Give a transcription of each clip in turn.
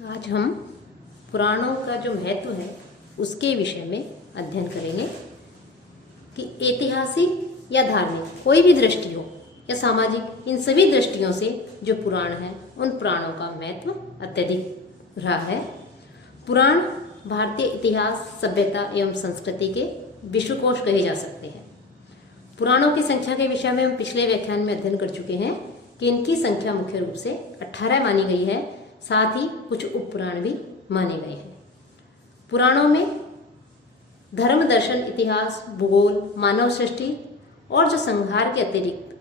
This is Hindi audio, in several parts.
आज हम पुराणों का जो महत्व है उसके विषय में अध्ययन करेंगे कि ऐतिहासिक या धार्मिक कोई भी दृष्टि हो या सामाजिक, इन सभी दृष्टियों से जो पुराण हैं उन पुराणों का महत्व अत्यधिक रहा है। पुराण भारतीय इतिहास, सभ्यता एवं संस्कृति के विश्वकोश कहे जा सकते हैं। पुराणों की संख्या के विषय में हम पिछले व्याख्यान में अध्ययन कर चुके हैं कि इनकी संख्या मुख्य रूप से 18 मानी गई है, साथ ही कुछ उपपुराण भी माने गए हैं। पुराणों में धर्म, दर्शन, इतिहास, भूगोल, मानव सृष्टि और जो संहार के अतिरिक्त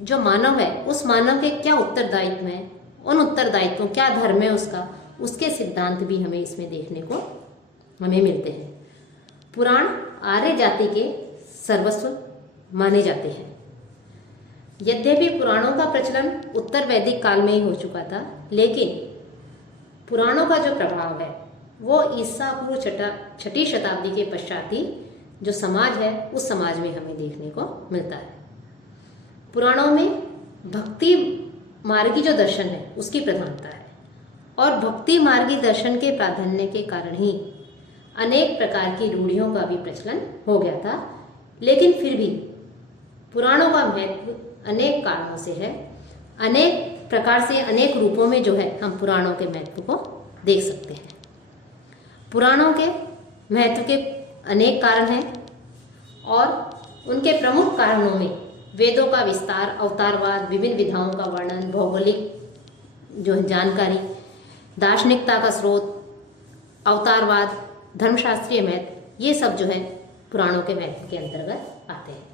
जो मानव है उस मानव के क्या उत्तरदायित्व हैं, उन उत्तरदायित्वों क्या धर्म है उसका, उसके सिद्धांत भी हमें इसमें देखने को हमें मिलते हैं। पुराण आर्य जाति के सर्वस्व माने जाते हैं। यद्यपि पुराणों का प्रचलन उत्तर वैदिक काल में ही हो चुका था, लेकिन पुराणों का जो प्रभाव है वो ईसा पूर्व छठी शताब्दी के पश्चात ही जो समाज है उस समाज में हमें देखने को मिलता है। पुराणों में भक्ति मार्गी जो दर्शन है उसकी प्रधानता है और भक्ति मार्गी दर्शन के प्राधान्य के कारण ही अनेक प्रकार की रूढ़ियों का भी प्रचलन हो गया था। लेकिन फिर भी पुराणों का महत्व अनेक कारणों से है, अनेक प्रकार से, अनेक रूपों में जो है हम पुराणों के महत्व को देख सकते हैं। पुराणों के महत्व के अनेक कारण हैं और उनके प्रमुख कारणों में वेदों का विस्तार, अवतारवाद, विभिन्न विधाओं का वर्णन, भौगोलिक जो जानकारी, दार्शनिकता का स्रोत, अवतारवाद, धर्मशास्त्रीय महत्व, ये सब जो है पुराणों के महत्व के अंतर्गत आते हैं।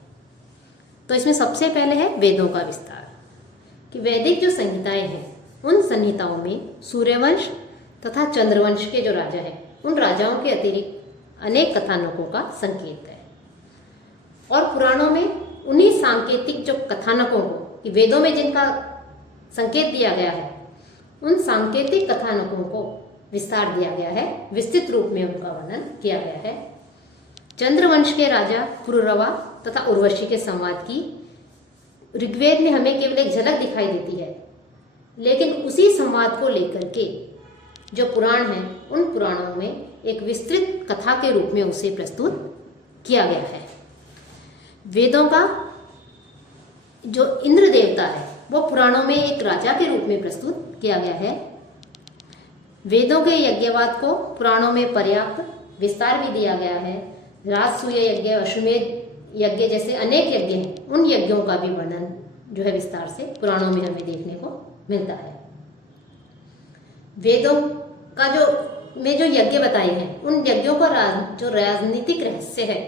तो इसमें सबसे पहले है वेदों का विस्तार, कि वैदिक जो संहिताएं हैं उन संहिताओं में सूर्यवंश तथा चंद्रवंश के जो राजा हैं उन राजाओं के अतिरिक्त अनेक कथानकों का संकेत है। और पुराणों में उन्हीं सांकेतिक जो कथानकों को, कि वेदों में जिनका संकेत दिया गया है उन सांकेतिक कथानकों को विस्तार दिया गया है, विस्तृत रूप में उनका वर्णन किया गया है। चंद्रवंश के राजा पुरुरवा तथा उर्वशी के संवाद की ऋग्वेद में हमें केवल एक झलक दिखाई देती है, लेकिन उसी संवाद को लेकर के जो पुराण हैं उन पुराणों में एक विस्तृत कथा के रूप में उसे प्रस्तुत किया गया है। वेदों का जो इंद्र देवता है वो पुराणों में एक राजा के रूप में प्रस्तुत किया गया है। वेदों के यज्ञवाद को पुराणों में पर्याप्त विस्तार भी दिया गया है। राजसूय यज्ञ, अश्वमेध यज्ञ जैसे अनेक यज्ञ हैं, उन यज्ञों का भी वर्णन जो है विस्तार से पुराणों में हमें देखने को मिलता है। वेदों का जो यज्ञ बताए हैं उन यज्ञों का जो राजनीतिक रहस्य है,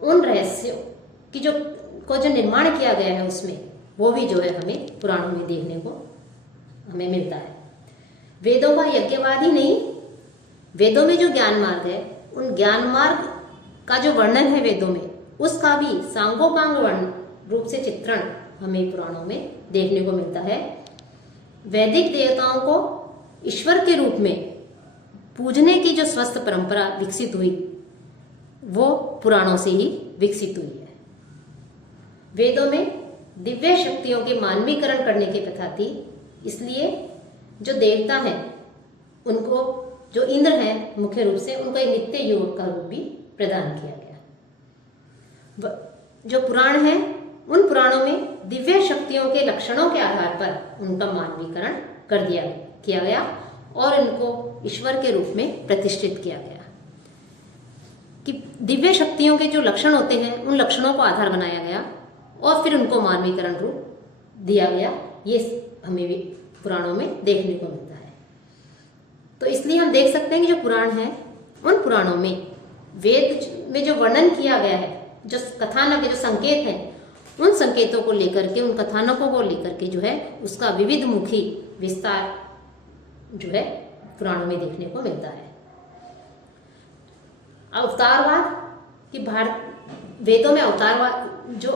उन रहस्यों की जो निर्माण किया गया है उसमें वो भी जो है हमें पुराणों में देखने को हमें मिलता है। वेदों का यज्ञवाद ही नहीं, वेदों में जो ज्ञान मार्ग है उन ज्ञान मार्ग का जो वर्णन है वेदों में उसका भी सांगोपांग वर्ण रूप से चित्रण हमें पुराणों में देखने को मिलता है। वैदिक देवताओं को ईश्वर के रूप में पूजने की जो स्वस्थ परंपरा विकसित हुई वो पुराणों से ही विकसित हुई है। वेदों में दिव्य शक्तियों के मानवीकरण करने की प्रथा थी, इसलिए जो देवता हैं उनको, जो इंद्र हैं मुख्य रूप से, उनको एक नित्य युवक का रूप भी प्रदान किया गया। जो पुराण हैं उन पुराणों में दिव्य शक्तियों के लक्षणों के आधार पर उनका मानवीकरण किया गया और इनको ईश्वर के रूप में प्रतिष्ठित किया गया। कि दिव्य शक्तियों के जो लक्षण होते हैं उन लक्षणों को आधार बनाया गया और फिर उनको मानवीकरण रूप दिया गया। ये हमें भी पुराणों में देखने को मिलता है। तो इसलिए हम देख सकते हैं कि जो पुराण है उन पुराणों में वेद में जो वर्णन किया गया है, जो कथानक, जो संकेत हैं, उन संकेतों को लेकर के, उन कथानकों को लेकर के जो है उसका विविध मुखी विस्तार जो है पुराणों में देखने को मिलता है। अवतारवाद कि वेदों में अवतारवाद जो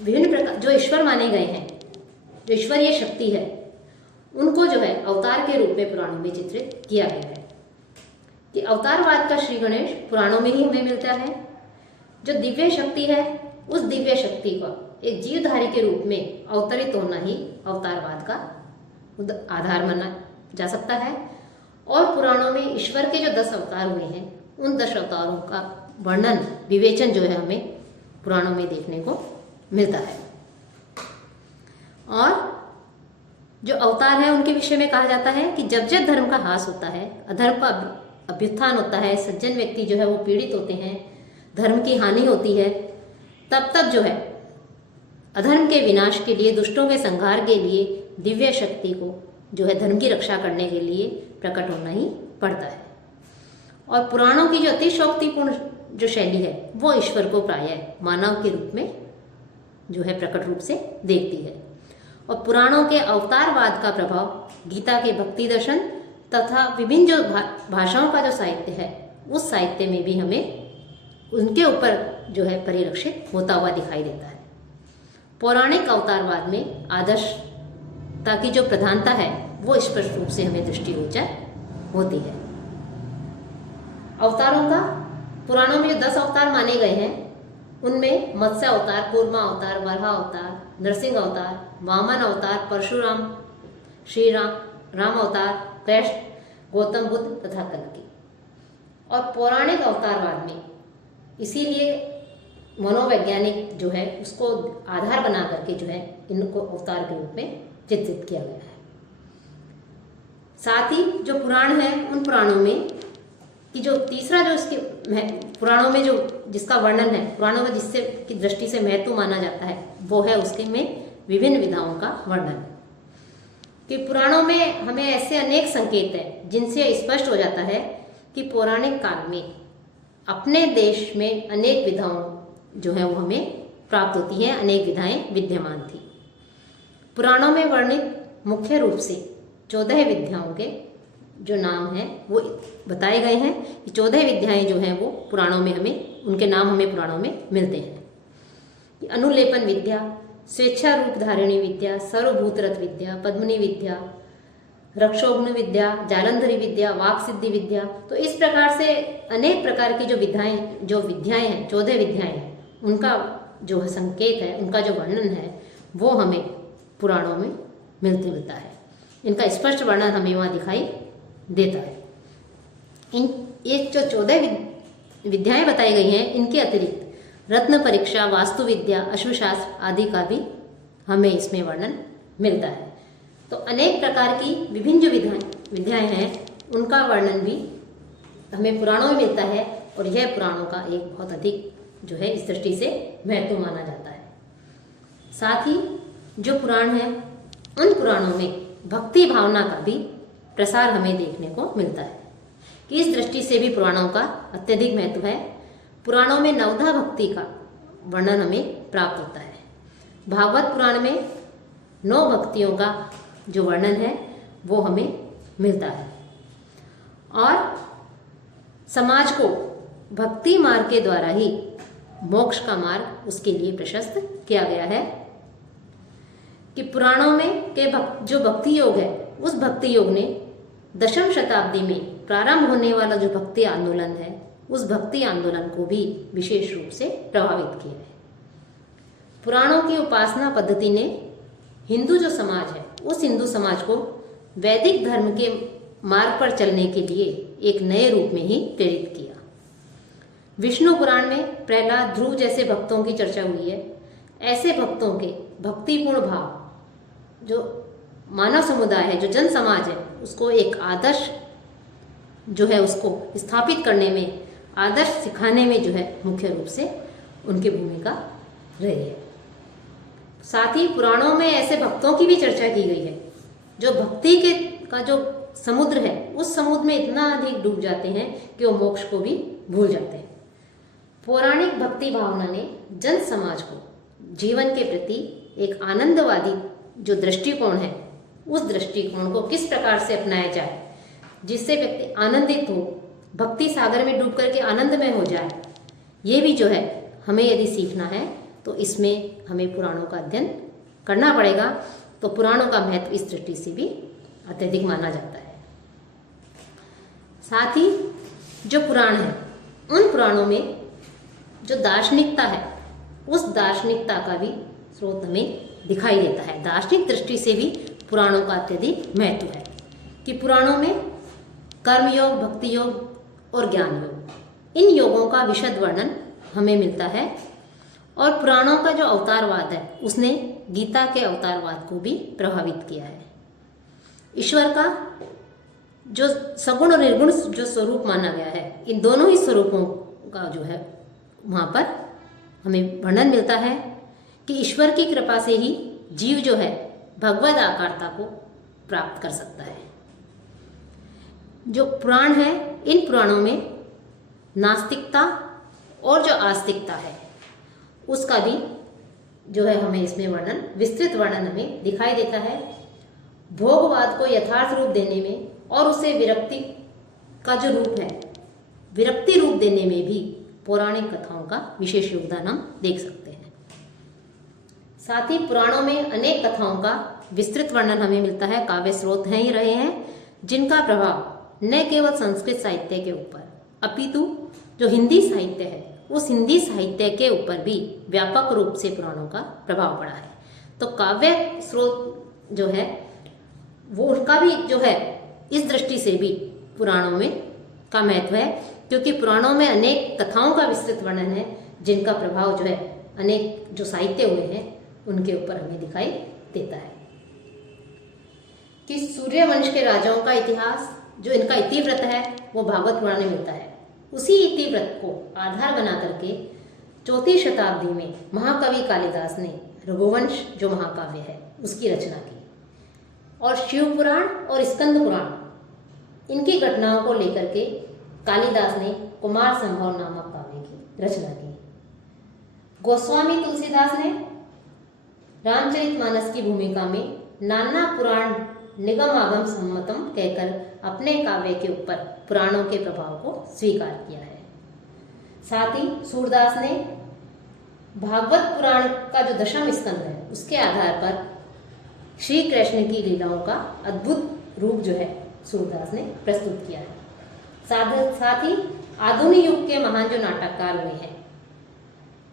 विभिन्न प्रकार जो ईश्वर माने गए हैं, जो ईश्वरीय शक्ति है, उनको जो है अवतार के रूप में पुराणों में चित्रित किया गया है। कि अवतारवाद का श्री गणेश पुराणों में ही हमें मिलता है। जो दिव्य शक्ति है उस दिव्य शक्ति का एक जीवधारी के रूप में अवतरित होना ही अवतारवाद का आधार जा सकता है। और पुराणों में ईश्वर के जो 10 अवतार हुए हैं, उन 10 अवतारों का वर्णन, विवेचन जो है हमें पुराणों में देखने को मिलता है। और जो अवतार है उनके विषय में कहा जाता है कि जब जब धर्म का ह्रास होता है, अधर्म का अभ्युत्थान होता है, सज्जन व्यक्ति जो है वो पीड़ित होते हैं, धर्म की हानि होती है, तब तब जो है अधर्म के विनाश के लिए, दुष्टों के संहार के लिए दिव्य शक्ति को जो है धर्म की रक्षा करने के लिए प्रकट होना ही पड़ता है। और पुराणों की जो अतिशयोक्तिपूर्ण जो शैली है वो ईश्वर को प्रायः मानव के रूप में जो है प्रकट रूप से देखती है। और पुराणों के अवतारवाद का प्रभाव गीता के भक्ति दर्शन तथा विभिन्न जो भाषाओं का जो साहित्य है, उस साहित्य में भी हमें उनके ऊपर जो है परिलक्षित होता हुआ दिखाई देता है। पौराणिक अवतारवाद में आदर्शता की जो प्रधानता है वो स्पष्ट रूप से हमें दृष्टिगोचर होती है। अवतारों का पुराणों में जो 10 अवतार माने गए हैं, उनमें मत्स्य अवतार, कूर्मा अवतार, वराह अवतार, नरसिंह अवतार, वामन अवतार, परशुराम, श्री राम अवतार, कृष्ण, गौतम बुद्ध तथा कल्कि। और पौराणिक अवतारवाद में इसीलिए मनोवैज्ञानिक जो है उसको आधार बना करके जो है इनको अवतार के रूप में चित्रित किया गया है। साथ ही जो पुराण है, उन पुराणों में कि जो तीसरा जो इसके पुराणों में जो जिसका वर्णन है, पुराणों में जिससे की दृष्टि से महत्व माना जाता है, वो है उसके में विभिन्न विधाओं का वर्णन। कि पुराणों में हमें ऐसे अनेक संकेत हैं जिनसे स्पष्ट हो जाता है कि पौराणिक काल में अपने देश में अनेक विधाओं जो है वो हमें प्राप्त होती हैं, अनेक विधाएं विद्यमान थी। पुराणों में वर्णित मुख्य रूप से 14 विद्याओं के जो नाम हैं वो बताए गए हैं कि 14 विद्याएं जो हैं वो पुराणों में हमें, उनके नाम हमें पुराणों में मिलते हैं। कि अनुलेपन विद्या, स्वेच्छा रूप धारिणी विद्या, सर्वभूतरथ विद्या, पद्मिनी विद्या, रक्षोघ्न विद्या, जालंधरी विद्या, वाक सिद्धि विद्या। तो इस प्रकार से अनेक प्रकार की जो विद्याएं हैं, 14 विद्याएं हैं, उनका जो संकेत है, उनका जो वर्णन है वो हमें पुराणों में मिलता है। इनका स्पष्ट वर्णन हमें वहाँ दिखाई देता है। ये जो 14 विद्याएं बताई गई हैं, इनके अतिरिक्त रत्न परीक्षा, वास्तु विद्या, अश्वशास्त्र आदि का भी हमें इसमें वर्णन मिलता है। तो अनेक प्रकार की विभिन्न जो विद्याएं हैं, उनका वर्णन भी हमें पुराणों में मिलता है। और यह पुराणों का एक बहुत अधिक जो है इस दृष्टि से महत्व माना जाता है। साथ ही जो पुराण है, उन पुराणों में भक्ति भावना का भी प्रसार हमें देखने को मिलता है। कि इस दृष्टि से भी पुराणों का अत्यधिक महत्व है। पुराणों में नवधा भक्ति का वर्णन हमें प्राप्त होता है। भागवत पुराण में 9 भक्तियों का जो वर्णन है वो हमें मिलता है। और समाज को भक्ति मार्ग के द्वारा ही मोक्ष का मार्ग उसके लिए प्रशस्त किया गया है। कि पुराणों में के जो भक्ति योग है, उस भक्ति योग ने 10वीं शताब्दी में प्रारंभ होने वाला जो भक्ति आंदोलन है, उस भक्ति आंदोलन को भी विशेष रूप से प्रभावित किया है। पुराणों की उपासना पद्धति ने हिंदू जो समाज है, उस हिंदू समाज को वैदिक धर्म के मार्ग पर चलने के लिए एक नए रूप में ही प्रेरित किया। विष्णु पुराण में प्रहलाद, ध्रुव जैसे भक्तों की चर्चा हुई है। ऐसे भक्तों के भक्तिपूर्ण भाव जो मानव समुदाय है, जो जन समाज है, उसको एक आदर्श जो है उसको स्थापित करने में, आदर्श सिखाने में जो है मुख्य रूप से उनकी भूमिका रही है। साथ ही पुराणों में ऐसे भक्तों की भी चर्चा की गई है जो भक्ति का जो समुद्र है, उस समुद्र में इतना अधिक डूब जाते हैं कि वो मोक्ष को भी भूल जाते हैं। पौराणिक भक्ति भावना ने जन समाज को जीवन के प्रति एक आनंदवादी जो दृष्टिकोण है, उस दृष्टिकोण को किस प्रकार से अपनाया जाए जिससे व्यक्ति आनंदित हो, भक्ति सागर में डूब करके आनंद में हो जाए, ये भी जो है हमें यदि सीखना है तो इसमें हमें पुराणों का अध्ययन करना पड़ेगा। तो पुराणों का महत्व इस दृष्टि से भी अत्यधिक माना जाता है। साथ ही जो पुराण है, उन पुराणों में जो दार्शनिकता है, उस दार्शनिकता का भी स्रोत हमें दिखाई देता है। दार्शनिक दृष्टि से भी पुराणों का अत्यधिक महत्व है। कि पुराणों में कर्म योग, भक्ति योग और ज्ञान योग, इन योगों का विशद वर्णन हमें मिलता है। और पुराणों का जो अवतारवाद है उसने गीता के अवतारवाद को भी प्रभावित किया है। ईश्वर का जो सगुण और निर्गुण जो स्वरूप माना गया है, इन दोनों ही स्वरूपों का जो है वहाँ पर हमें वर्णन मिलता है कि ईश्वर की कृपा से ही जीव जो है भगवद आकारता को प्राप्त कर सकता है। जो पुराण है, इन पुराणों में नास्तिकता और जो आस्तिकता है उसका भी जो है हमें इसमें वर्णन, विस्तृत वर्णन हमें दिखाई देता है। भोगवाद को यथार्थ रूप देने में और उसे विरक्ति का जो रूप है, विरक्ति रूप देने में भी पौराणिक कथाओं का विशेष योगदान हम देख सकते हैं। साथ ही पुराणों में अनेक कथाओं का विस्तृत वर्णन हमें मिलता है। काव्य स्रोत हैं ही रहे हैं जिनका प्रभाव न केवल संस्कृत साहित्य के ऊपर अपितु जो हिंदी साहित्य है उस हिंदी साहित्य के ऊपर भी व्यापक रूप से पुराणों का प्रभाव पड़ा है। तो काव्य स्रोत जो है वो उनका भी जो है इस दृष्टि से भी पुराणों में का महत्व है, क्योंकि पुराणों में अनेक कथाओं का विस्तृत वर्णन है जिनका प्रभाव जो है अनेक जो साहित्य हुए हैं उनके ऊपर हमें दिखाई देता है। कि सूर्यवंश के राजाओं का इतिहास जो इनका इतिवृत्त है वो भागवत पुराण में मिलता है। उसी इतिवृत्त को आधार बना करके 4वीं शताब्दी में महाकवि कालिदास ने रघुवंश जो महाकाव्य है उसकी रचना की। और शिव पुराण और स्कंद पुराण इनकी घटनाओं को लेकर के कालिदास ने कुमार संभव नामक काव्य की रचना की। गोस्वामी तुलसीदास ने रामचरितमानस की भूमिका में नाना पुराण निगम आगम सम्मतम कहकर अपने काव्य के ऊपर पुराणों के प्रभाव को स्वीकार किया है। साथ ही सूरदास ने भागवत पुराण का जो दशम स्कंद है उसके आधार पर श्री कृष्ण की लीलाओं का अद्भुत रूप जो है सूरदास ने प्रस्तुत किया है। साथ ही आधुनिक युग के महान जो नाटककार हुए हैं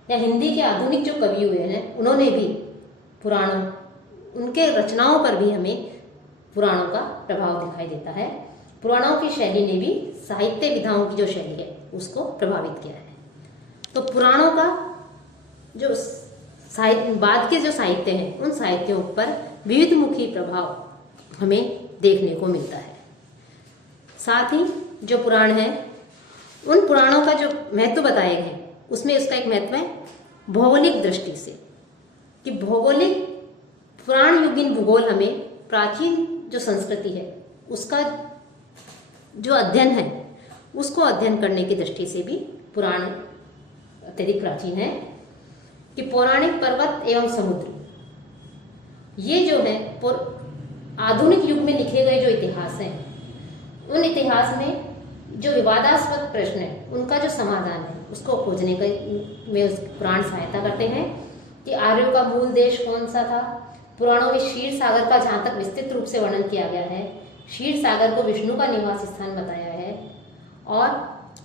या हिंदी के आधुनिक जो कवि हुए हैं उन्होंने भी पुराणों, उनके रचनाओं पर भी हमें पुराणों का प्रभाव दिखाई देता है। पुराणों की शैली ने भी साहित्य विधाओं की जो शैली है उसको प्रभावित किया है। तो पुराणों का जो बाद के जो साहित्य हैं उन साहित्यों पर विविधमुखी प्रभाव हमें देखने को मिलता है। साथ ही जो पुराण है उन पुराणों का जो महत्व बताए गए उसमें उसका एक महत्व है भौगोलिक दृष्टि से, कि भौगोलिक पुराण युगीन भूगोल हमें प्राचीन जो संस्कृति है उसका जो अध्ययन है उसको अध्ययन करने की दृष्टि से भी पुराण अत्यधिक प्राचीन है। कि पौराणिक पर्वत एवं समुद्र ये जो है आधुनिक युग में लिखे गए जो इतिहास हैं उन इतिहास में जो विवादास्पद प्रश्न है उनका जो समाधान है उसको खोजने में उस पुराण सहायता करते हैं। कि आर्यों का मूल देश कौन सा था। पुराणों में क्षीर सागर का जहाँ तक विस्तृत रूप से वर्णन किया गया है, क्षीर सागर को विष्णु का निवास स्थान बताया है। और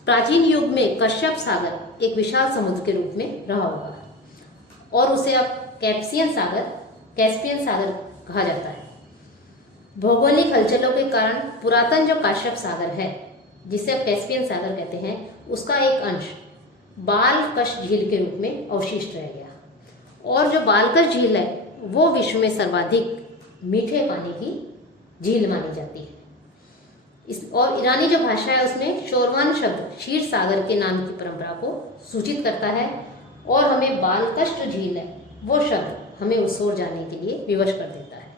प्राचीन युग में कश्यप सागर एक विशाल समुद्र के रूप में रहा होगा और उसे अब कैस्पियन सागर कहा जाता है। भौगोलिक हलचलों के कारण पुरातन जो काश्यप सागर है जिसे अब कैस्पियन सागर कहते हैं उसका एक अंश बालकश झील के रूप में अवशिष्ट रह गया। और जो बालकश झील है वो विश्व में सर्वाधिक मीठे पानी की झील मानी जाती है। और ईरानी जो भाषा है उसमें शोरवान शब्द क्षीर सागर के नाम की परंपरा को सूचित करता है और हमें बालकश जो झील है वो शब्द हमें उस ओर जाने के लिए विवश कर देता है।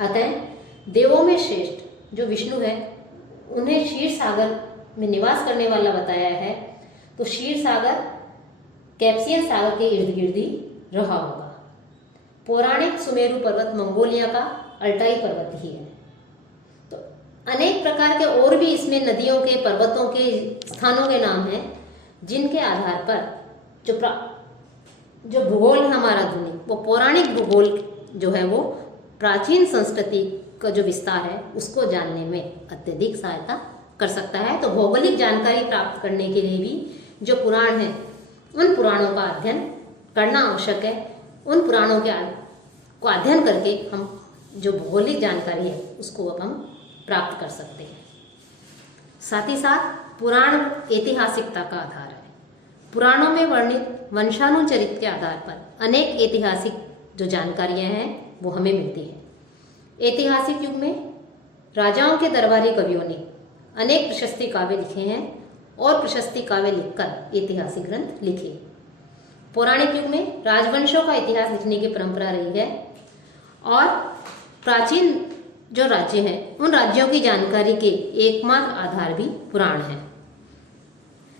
अतः देवों में श्रेष्ठ जो विष्णु है उन्हें क्षीर सागर में निवास करने वाला बताया है। तो क्षीर सागर कैस्पियन सागर के इर्द गिर्द ही रहा होगा। पौराणिक सुमेरु पर्वत मंगोलिया का अल्टाई पर्वत ही है। तो अनेक प्रकार के और भी इसमें नदियों के, पर्वतों के, स्थानों के नाम हैं जिनके आधार पर जो भूगोल है हमारा आधुनिक वो पौराणिक भूगोल जो है वो प्राचीन संस्कृति का जो विस्तार है उसको जानने में अत्यधिक सहायता कर सकता है। तो भौगोलिक जानकारी प्राप्त करने के लिए भी जो पुराण है उन पुराणों का अध्ययन करना आवश्यक है। उन पुराणों को अध्ययन करके हम जो भौगोलिक जानकारी है उसको अब हम प्राप्त कर सकते हैं। साथ ही साथ पुराण ऐतिहासिकता का आधार है। पुराणों में वर्णित वंशानुचरित के आधार पर अनेक ऐतिहासिक जो जानकारियां हैं वो हमें मिलती है। ऐतिहासिक युग में राजाओं के दरबारी कवियों ने अनेक प्रशस्ति काव्य लिखे हैं और प्रशस्ति काव्य लिखकर ऐतिहासिक ग्रंथ लिखे। पौराणिक युग में राजवंशों का इतिहास लिखने की परंपरा रही है और प्राचीन जो राज्य हैं उन राज्यों की जानकारी के एकमात्र आधार भी पुराण है।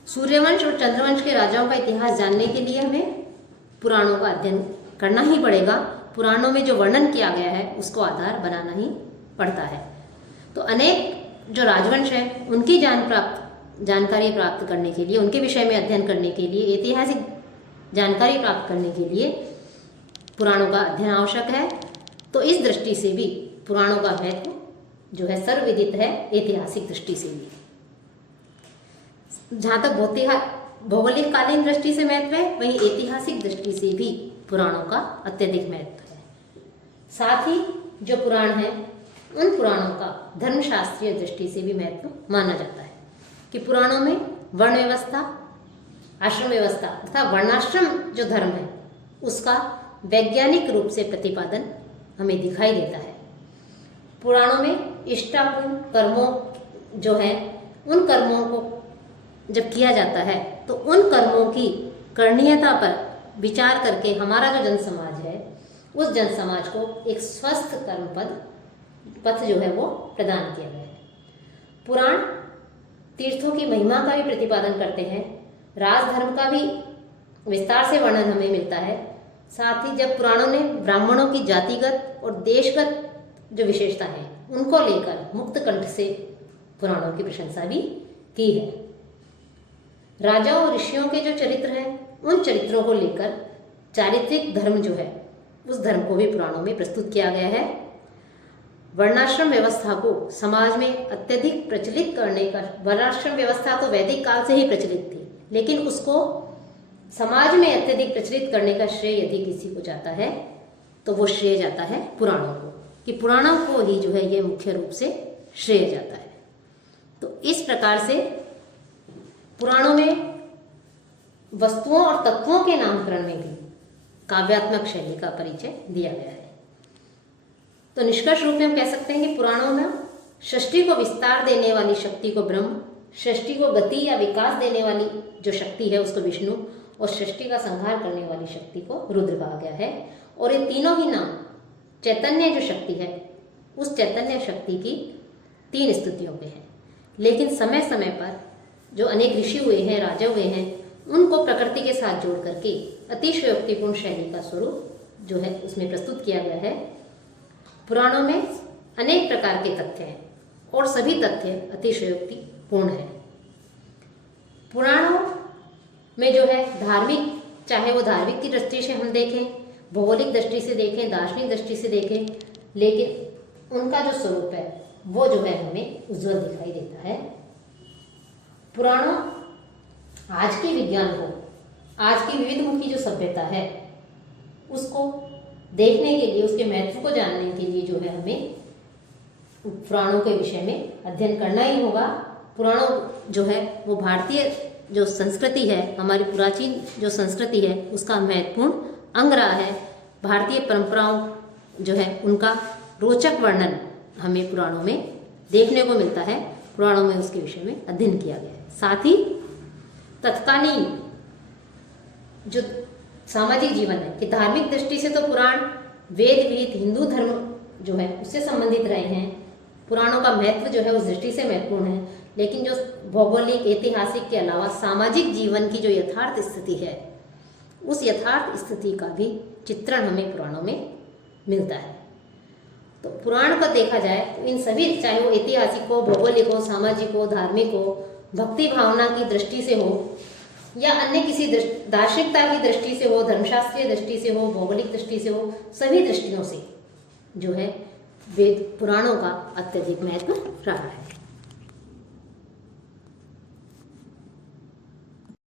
सूर्यवंश और चंद्रवंश के राजाओं का इतिहास जानने के लिए हमें पुराणों का अध्ययन करना ही पड़ेगा। पुराणों में जो वर्णन किया गया है उसको आधार बनाना ही पड़ता है। तो अनेक जो राजवंश हैं उनकी जानकारी प्राप्त करने के लिए, उनके विषय में अध्ययन करने के लिए, ऐतिहासिक जानकारी प्राप्त करने के लिए पुराणों का अध्ययन आवश्यक है। तो इस दृष्टि से भी पुराणों का महत्व जो है सर्वविदित है, ऐतिहासिक दृष्टि से भी। जहाँ तक भौगोलिक कालीन दृष्टि से महत्व है, वहीं ऐतिहासिक दृष्टि से भी पुराणों का अत्यधिक महत्व है। साथ ही जो पुराण है उन पुराणों का धर्मशास्त्रीय दृष्टि से भी महत्व माना जाता है कि पुराणों में वर्ण व्यवस्था, आश्रम व्यवस्था तथा वर्णाश्रम जो धर्म है उसका वैज्ञानिक रूप से प्रतिपादन हमें दिखाई देता है। पुराणों में इष्टापूर्ण कर्मों जो है उन कर्मों को जब किया जाता है तो उन कर्मों की करणीयता पर विचार करके हमारा जो जन समाज है उस जन समाज को एक स्वस्थ कर्म पथ जो है वो प्रदान किया गया है। पुराण तीर्थों की महिमा का भी प्रतिपादन करते हैं, राजधर्म का भी विस्तार से वर्णन हमें मिलता है। साथ ही जब पुराणों ने ब्राह्मणों की जातिगत और देशगत जो विशेषता है उनको लेकर मुक्त कंठ से पुराणों की प्रशंसा भी की है। राजाओं और ऋषियों के जो चरित्र हैं उन चरित्रों को लेकर चारित्रिक धर्म जो है उस धर्म को भी पुराणों में प्रस्तुत किया गया है। वर्णाश्रम व्यवस्था को समाज में अत्यधिक प्रचलित करने का, वर्णाश्रम व्यवस्था तो वैदिक काल से ही प्रचलित थी, लेकिन उसको समाज में अत्यधिक प्रचलित करने का श्रेय यदि किसी को जाता है तो वो श्रेय जाता है पुराणों को, कि पुराणों को ही जो है ये मुख्य रूप से श्रेय जाता है। तो इस प्रकार से पुराणों में वस्तुओं और तत्वों के नामकरण में भी काव्यात्मक शैली का परिचय दिया गया है। तो निष्कर्ष रूप में हम कह सकते हैं कि पुराणों में सृष्टि को विस्तार देने वाली शक्ति को ब्रह्म, सृष्टि को गति या विकास देने वाली जो शक्ति है उसको विष्णु और सृष्टि का संहार करने वाली शक्ति को रुद्र कहा गया है। और ये तीनों ही नाम चैतन्य जो शक्ति है उस चैतन्य शक्ति की 3 स्तुतियों पे है। लेकिन समय समय पर जो अनेक ऋषि हुए हैं, राजा हुए हैं, उनको प्रकृति के साथ जोड़ करके अतिशयोक्तिपूर्ण शैली का स्वरूप जो है उसमें प्रस्तुत किया गया है। पुराणों में अनेक प्रकार के तथ्य हैं और सभी तथ्य अतिशयोक्तिपूर्ण हैं। पुराणों में जो है धार्मिक, चाहे वो धार्मिक की दृष्टि से हम देखें, भौगोलिक दृष्टि से देखें, दार्शनिक दृष्टि से देखें, लेकिन उनका जो स्वरूप है वो जो है हमें उज्ज्वल दिखाई देता है। पुराणों आज के विज्ञान को, आज की विविधमुखी जो सभ्यता है उसको देखने के लिए, उसके महत्व को जानने के लिए जो है हमें पुराणों के विषय में अध्ययन करना ही होगा। पुराणों जो है वो भारतीय जो संस्कृति है, हमारी प्राचीन जो संस्कृति है उसका महत्वपूर्ण अंग रहा है। भारतीय परंपराओं जो है उनका रोचक वर्णन हमें पुराणों में देखने को मिलता है। पुराणों में उसके विषय में अध्ययन किया गया है। साथ ही तत्कालीन जो सामाजिक जीवन है कि धार्मिक दृष्टि से तो पुराण वेद विहित हिंदू धर्म जो है उससे संबंधित रहे हैं। पुराणों का महत्व जो है उस दृष्टि से महत्वपूर्ण है, लेकिन जो भौगोलिक, ऐतिहासिक के अलावा सामाजिक जीवन की जो यथार्थ स्थिति है उस यथार्थ स्थिति का भी चित्रण हमें पुराणों में मिलता है। तो पुराण को देखा जाए तो इन सभी, चाहे वो ऐतिहासिक हो, भौगोलिक हो, सामाजिक हो, धार्मिक हो, भक्ति भावना की दृष्टि से हो या अन्य किसी दार्शनिकता की दृष्टि से हो, धर्मशास्त्रीय दृष्टि से हो, भौगोलिक दृष्टि से हो, सभी दृष्टियों से जो है वेद पुराणों का अत्यधिक महत्व रहा है।